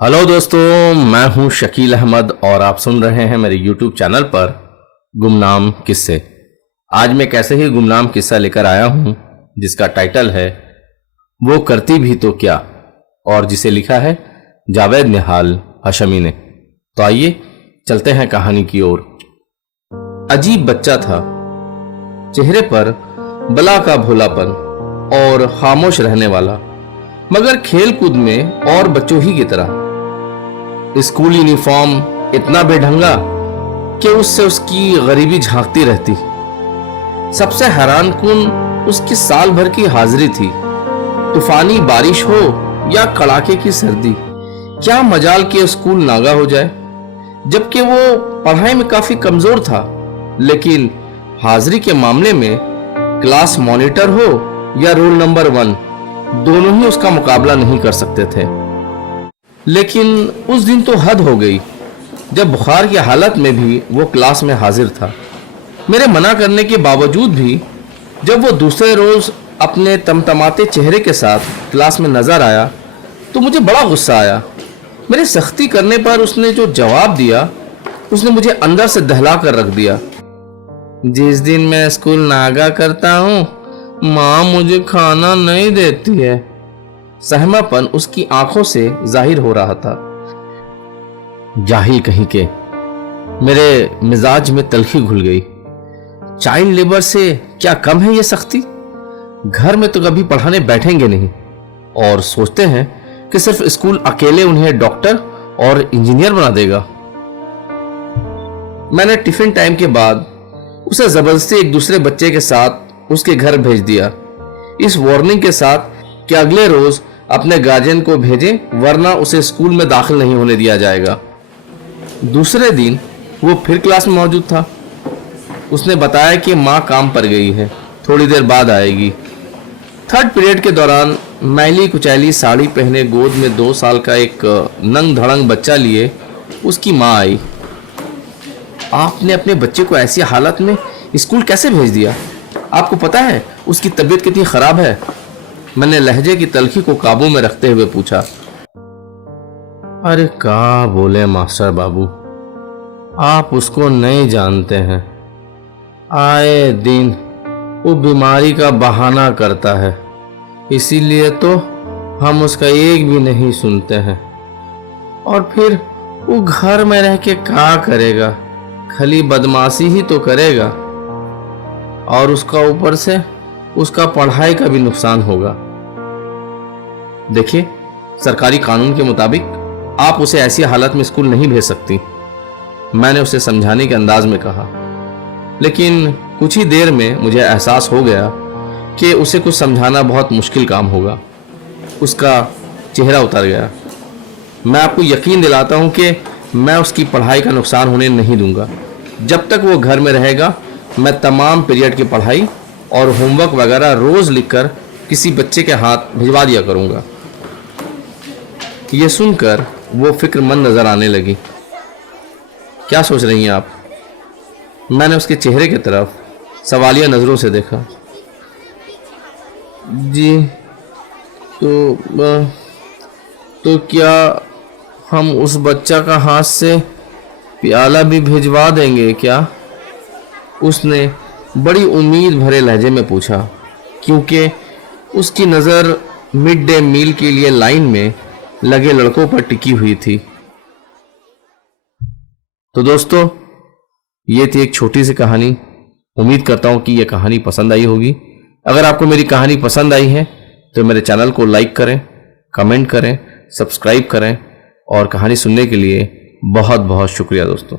Hello दोस्तों, मैं हूं शकील अहमद और आप सुन रहे हैं मेरे YouTube चैनल पर गुमनाम किस्से। आज मैं कैसे ही गुमनाम किस्सा लेकर आया हूं जिसका टाइटल है वो करती भी तो क्या, और जिसे लिखा है जावेद निहाल हशमी ने। तो आइए चलते हैं कहानी की ओर। अजीब बच्चा था, चेहरे पर बला का भोलापन और खामोश रहने वाला, मगर खेल कूद में और बच्चों ही की तरह। स्कूल यूनिफॉर्म इतना बेढंगा कि उससे उसकी गरीबी झांकती रहती। सबसे हैरान कुन उसकी साल भर की हाजिरी थी। तूफानी बारिश हो या कड़ाके की सर्दी, क्या मजाल कि स्कूल नागा हो जाए। जबकि वो पढ़ाई में काफी कमजोर था, लेकिन हाजिरी के मामले में क्लास मॉनिटर हो या रोल नंबर 1, दोनों ही उसका मुकाबला नहीं कर सकते थे। लेकिन उस दिन तो हद हो गई जब बुखार की हालत में भी वो क्लास में हाजिर था। मेरे मना करने के बावजूद भी जब वो दूसरे रोज अपने तमतमाते चेहरे के साथ क्लास में नजर आया तो मुझे बड़ा गुस्सा आया। मेरी सख्ती करने पर उसने जो जवाब दिया, उसने मुझे अंदर से दहला कर रख दिया। जिस दिन मैं स्कूल नागा करता हूँ, माँ मुझे खाना नहीं देती है। सहमापन उसकी आंखों से जाहिर हो रहा था। जाहिल कहीं के। मेरे मिजाज में तलखी घुल गई। चाइल्ड लेबर से क्या कम है ये सख्ती? घर में तो कभी पढ़ाने बैठेंगे नहीं और सोचते हैं कि सिर्फ स्कूल अकेले उन्हें डॉक्टर और इंजीनियर बना देगा। मैंने टिफिन टाइम के बाद उसे जबरदस्ती एक दूसरे बच्चे के साथ उसके घर भेज दिया, इस वार्निंग के साथ कि अगले रोज अपने गार्जियन को भेजें, वरना उसे स्कूल में दाखिल नहीं होने दिया जाएगा। दूसरे दिन वो फिर क्लास में मौजूद था। उसने बताया कि माँ काम पर गई है, थोड़ी देर बाद आएगी। थर्ड पीरियड के दौरान मैली कुचैली साड़ी पहने गोद में 2 साल का एक नंग धड़ंग बच्चा लिए उसकी माँ आई। आपने अपने बच्चे को ऐसी हालत में स्कूल कैसे भेज दिया? आपको पता है उसकी तबीयत कितनी खराब है? मैंने लहजे की तलखी को काबू में रखते हुए पूछा। अरे क्या बोले मास्टर बाबू, आप उसको नहीं जानते हैं। आए दिन वो बीमारी का बहाना करता है, इसीलिए तो हम उसका एक भी नहीं सुनते हैं। और फिर वो घर में रह के क्या करेगा? खाली बदमाशी ही तो करेगा, और उसका ऊपर से उसका पढ़ाई का भी नुकसान होगा। देखिए, सरकारी कानून के मुताबिक आप उसे ऐसी हालत में स्कूल नहीं भेज सकती, मैंने उसे समझाने के अंदाज में कहा। लेकिन कुछ ही देर में मुझे एहसास हो गया कि उसे कुछ समझाना बहुत मुश्किल काम होगा। उसका चेहरा उतर गया। मैं आपको यकीन दिलाता हूं कि मैं उसकी पढ़ाई का नुकसान होने नहीं दूंगा। जब तक वो घर में रहेगा, मैं तमाम पीरियड की पढ़ाई और होमवर्क वगैरह रोज लिखकर किसी बच्चे के हाथ भिजवा दिया करूंगा। ये सुनकर वो फिक्रमंद नजर आने लगी। क्या सोच रही हैं आप? मैंने उसके चेहरे की तरफ सवालिया नजरों से देखा। जी, तो क्या हम उस बच्चा का हाथ से प्याला भी भिजवा देंगे क्या? उसने बड़ी उम्मीद भरे लहजे में पूछा, क्योंकि उसकी नज़र मिड डे मील के लिए लाइन में लगे लड़कों पर टिकी हुई थी। तो दोस्तों, ये थी एक छोटी सी कहानी। उम्मीद करता हूँ कि यह कहानी पसंद आई होगी। अगर आपको मेरी कहानी पसंद आई है तो मेरे चैनल को लाइक करें, कमेंट करें, सब्सक्राइब करें, और कहानी सुनने के लिए बहुत बहुत शुक्रिया दोस्तों।